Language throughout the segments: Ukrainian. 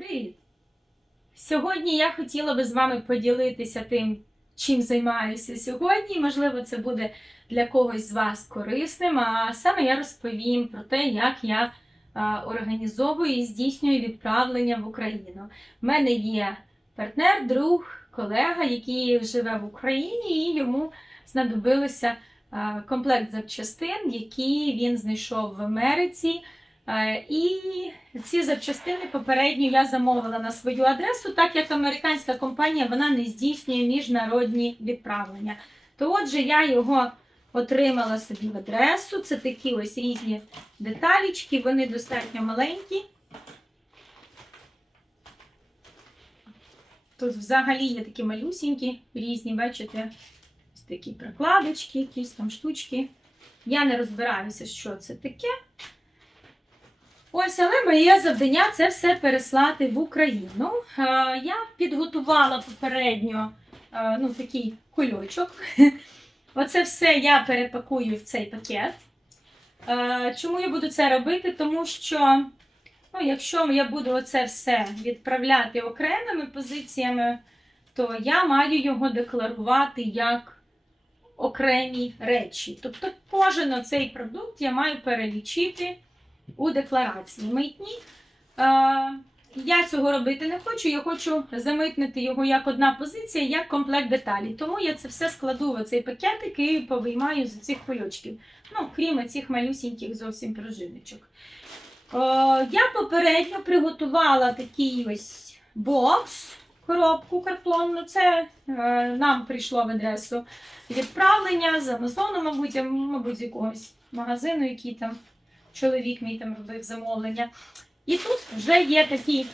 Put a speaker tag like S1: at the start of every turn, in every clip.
S1: Привіт! Сьогодні я хотіла би з вами поділитися тим, чим займаюся сьогодні. Можливо, це буде для когось з вас корисним. А саме я розповім про те, як я організовую і здійснюю відправлення в Україну. У мене є партнер, друг, колега, який живе в Україні, і йому знадобилося комплект запчастин, які він знайшов в Америці. Е, І ці запчастини попередньо я замовила на свою адресу, так як американська компанія вона не здійснює міжнародні відправлення. То отже, я його отримала собі в адресу. Це такі ось різні деталічки, вони достатньо маленькі. Тут взагалі є такі малюсінькі, різні, бачите, ось такі прокладочки, якісь там штучки. Я не розбираюся, що це таке. Ось, але моє завдання це все переслати в Україну. Е, Я підготувала попередньо е, ну, такий кульочок. Оце все я перепакую в цей пакет. Е, Чому я буду це робити? Тому що, ну, якщо я буду оце все відправляти окремими позиціями, то я маю його декларувати як окремі речі. Тобто, кожен оцей продукт я маю перелічити у декларації митній. Е, я цього робити не хочу, я хочу замитнити його як одна позиція, як комплект деталей. Тому я це все складу в цей пакетик і повиймаю з цих кульочків. Ну, крім цих малюсіньких зовсім пружиночок. Е, я попередньо приготувала такий ось бокс, коробку картонну. Це е, нам прийшло в адресу відправлення з Амазону, мабуть, мабуть, з якогось магазину, який там чоловік мій там робив замовлення. І тут вже є такий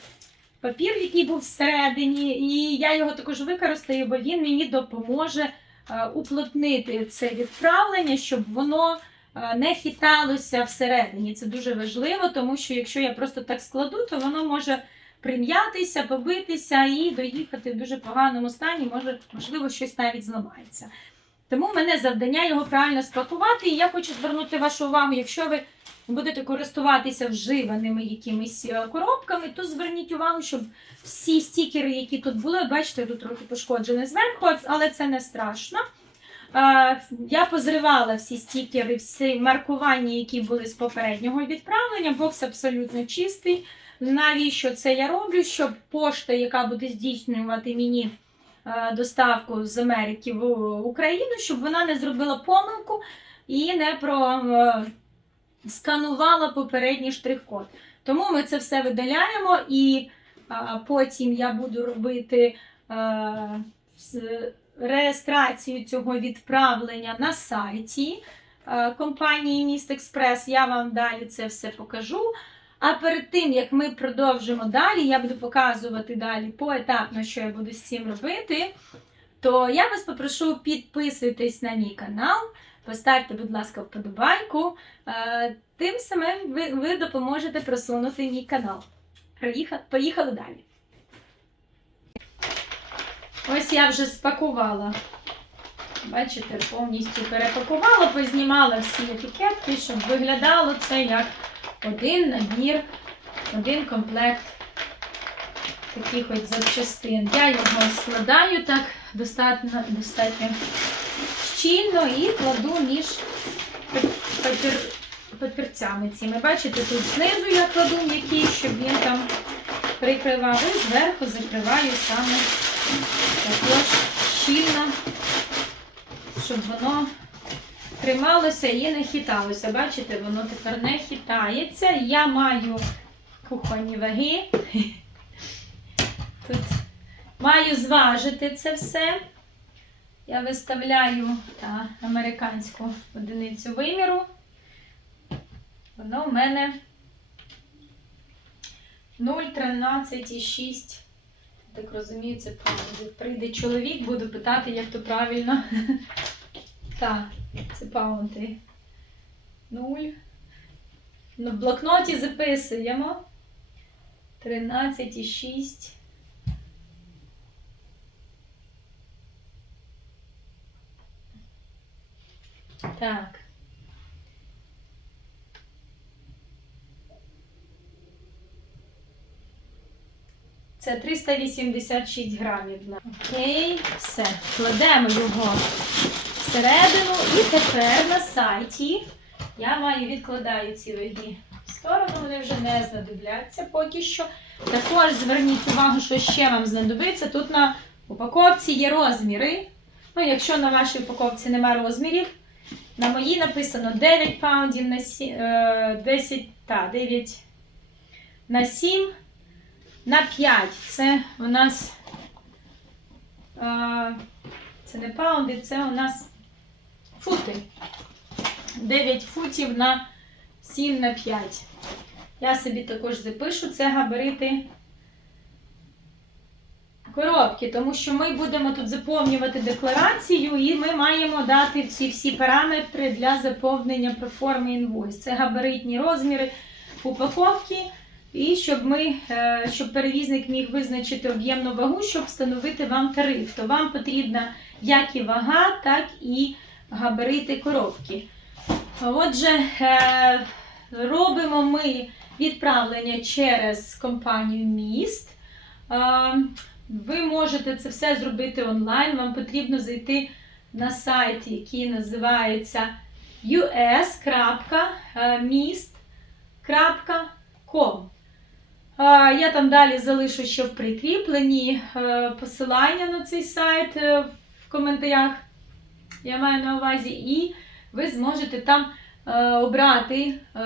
S1: папір, який був всередині, і я його також використаю, бо він мені допоможе е, уплотнити це відправлення, щоб воно е, не хиталося всередині. Це дуже важливо, тому що якщо я просто так складу, то воно може прим'ятися, побитися і доїхати в дуже поганому стані, може, можливо, щось навіть зламається. Тому в мене завдання його правильно спакувати, і я хочу звернути вашу увагу, якщо ви будете користуватися вживаними якимись е, коробками, то зверніть увагу, щоб всі стікери, які тут були, бачите, тут трохи пошкоджене зверху, але це не страшно. Е, Я позривала всі стікери, всі маркування, які були з попереднього відправлення. Бокс абсолютно чистий. Навіщо це я роблю? Щоб пошта, яка буде здійснювати мені е, доставку з Америки в Україну, щоб вона не зробила помилку і не про. Сканувала попередній штрих-код. Тому ми це все видаляємо, і а, потім я буду робити а, реєстрацію цього відправлення на сайті а, компанії Міст Експрес. Я вам далі це все покажу. А перед тим, як ми продовжимо далі, я буду показувати далі поетапно, що я буду з цим робити. То я вас попрошу підписуйтесь на мій канал, поставте, будь ласка, вподобайку. Е, Тим самим ви, ви допоможете просунути мій канал. Проїхали, поїхали далі. Ось я вже спакувала. Бачите, повністю перепакувала, познімала всі етикетки, щоб виглядало це як один набір, один комплект таких ось запчастин. Я його складаю так достатньо, достатньо щільно і кладу між папір, папірцями цими. Бачите, тут знизу я кладу м'який, щоб він там прикривав, і зверху закриваю саме також щільно, щоб воно трималося і не хиталося. Бачите, воно тепер не хитається. Я маю кухонні ваги. Тут маю зважити це все. Я виставляю та, американську одиницю виміру. Воно в мене 0,13,6. Так розумію, це паунди. Прийде чоловік, буду питати, як то правильно. Так, це паунди. 0. Ну, в блокноті записуємо. 13,6. Так. Це 386 грамів. Окей, все. Кладемо його всередину. І тепер на сайті я маю відкладаю ці ваги в сторону, вони вже не знадобляться поки що. Також зверніть увагу, що ще вам знадобиться. Тут на упаковці є розміри. Ну, якщо на вашій упаковці немає розмірів, на моїй написано 9 паундів на 7, е, 10, та, 9 на 7 на 5. Це у нас е, це не паунди, це у нас фути. 9 футів на 7 на 5. Я собі також запишу це габарити коробки, тому що ми будемо тут заповнювати декларацію, і ми маємо дати ці всі параметри для заповнення проформи інвойс. Це габаритні розміри упаковки. І щоб ми, е, щоб перевізник міг визначити об'ємну вагу, щоб встановити вам тариф, то вам потрібна як і вага, так і габарити коробки. Отже, е, робимо ми відправлення через компанію міст. Ви можете це все зробити онлайн. Вам потрібно зайти на сайт, який називається us.mist.com. Я там далі залишу ще в прикріпленні е, посилання на цей сайт е, в коментарях. Я маю на увазі, і ви зможете там обрати е,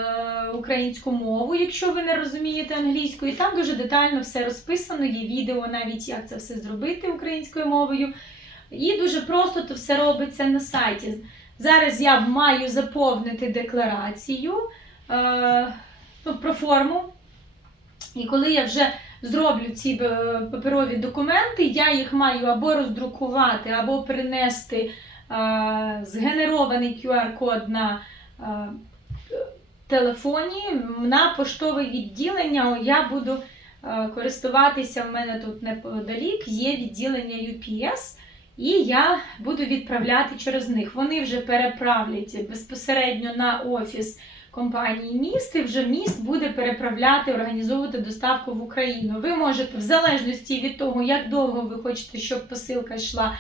S1: українську мову, якщо ви не розумієте англійську. І там дуже детально все розписано, є відео навіть, як це все зробити українською мовою. І дуже просто то все робиться на сайті. Зараз я маю заповнити декларацію е, ну, про форму. І коли я вже зроблю ці е, паперові документи, я їх маю або роздрукувати, або принести е, згенерований QR-код на е, телефоні на поштове відділення. Я буду е, користуватися. В мене тут неподалік є відділення UPS. І я буду відправляти через них. Вони вже переправлять безпосередньо на офіс компанії міст, і вже міст буде переправляти, організовувати доставку в Україну. Ви можете, в залежності від того, як довго ви хочете, щоб посилка йшла,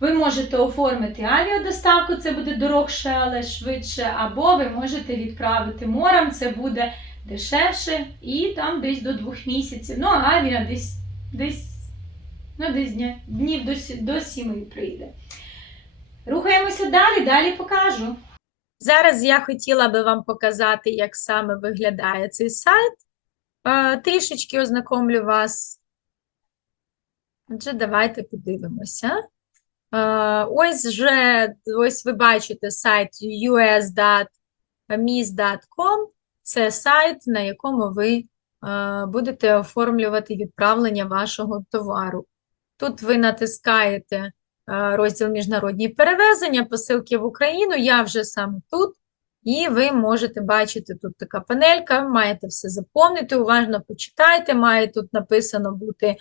S1: ви можете оформити авіадоставку, це буде дорогше, але швидше, або ви можете відправити морем, це буде дешевше, і там десь до двох місяців. Ну, а авіа десь десь. Ну, десь дня- днів до, до сіми прийде. Рухаємося далі, далі покажу. Зараз я хотіла би вам показати, як саме виглядає цей сайт. Трішечки ознакомлю вас. Отже, давайте подивимося. Е, Ось вже, ось ви бачите сайт us.mis.com. Це сайт, на якому ви е, будете оформлювати відправлення вашого товару. Тут ви натискаєте е, розділ міжнародні перевезення, посилки в Україну. Я вже саме тут. І ви можете бачити тут така панелька, маєте все заповнити, уважно почитайте, має тут написано бути,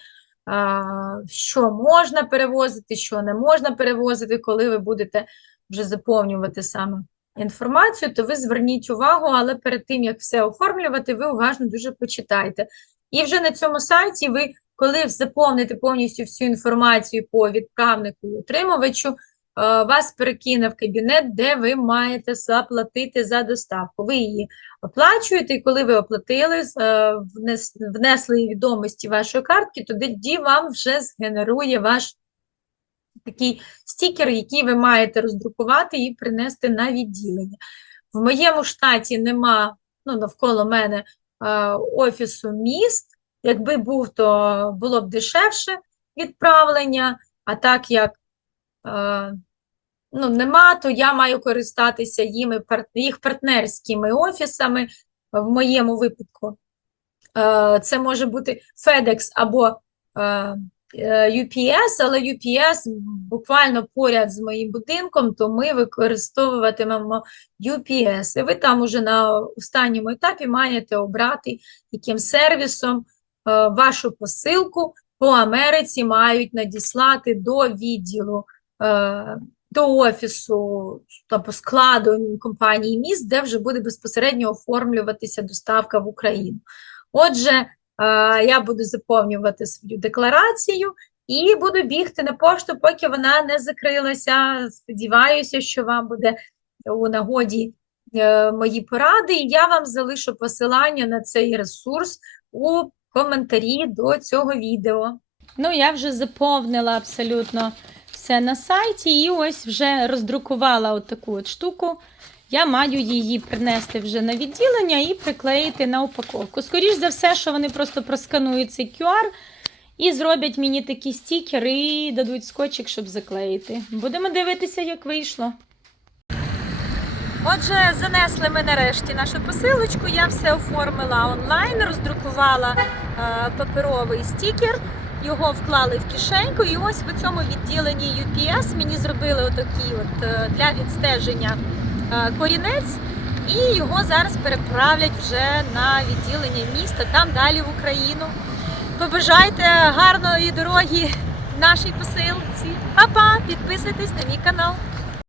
S1: що можна перевозити, що не можна перевозити, коли ви будете вже заповнювати саме інформацію, то ви зверніть увагу, але перед тим, як все оформлювати, ви уважно дуже почитайте. І вже на цьому сайті ви, коли заповните повністю всю інформацію по відправнику і отримувачу, вас перекине в кабінет, де ви маєте заплатити за доставку. Ви її оплачуєте, і коли ви оплатили, е, внес- внесли відомості вашої картки, то тоді вам вже згенерує ваш такий стікер, який ви маєте роздрукувати і принести на відділення. В моєму штаті нема, ну, навколо мене е, офісу міст. Якби був, то було б дешевше відправлення, а так як е, ну, нема, то я маю користатися їми, їх партнерськими офісами. В моєму випадку е, це може бути FedEx або е, е, UPS, але UPS буквально поряд з моїм будинком, то ми використовуватимемо UPS. І ви там уже на останньому етапі маєте обрати, яким сервісом е, вашу посилку по Америці мають надіслати до відділу, е, до офісу або складу компанії міст, де вже буде безпосередньо оформлюватися доставка в Україну. Отже,
S2: я буду заповнювати свою декларацію і буду бігти на пошту, поки вона не закрилася. Сподіваюся, що вам буде у нагоді е, мої поради, і я вам залишу посилання на цей ресурс у коментарі до цього відео.
S1: Ну, я вже заповнила абсолютно все на сайті і ось вже роздрукувала от таку от штуку. Я маю її принести вже на відділення і приклеїти на упаковку. Скоріше за все, що вони просто просканують цей QR і зроблять мені такі стікери і дадуть скотчик, щоб заклеїти. Будемо дивитися, як вийшло. Отже, занесли ми нарешті нашу посилочку. Я все оформила онлайн, роздрукувала е, паперовий стікер, його вклали в кишеньку. І ось в цьому відділенні UPS мені зробили отакий от е, для відстеження е, корінець. І його зараз переправлять вже на відділення міста, там далі в Україну. Побажайте гарної дороги нашій посилці. Па-па! Підписуйтесь на мій канал.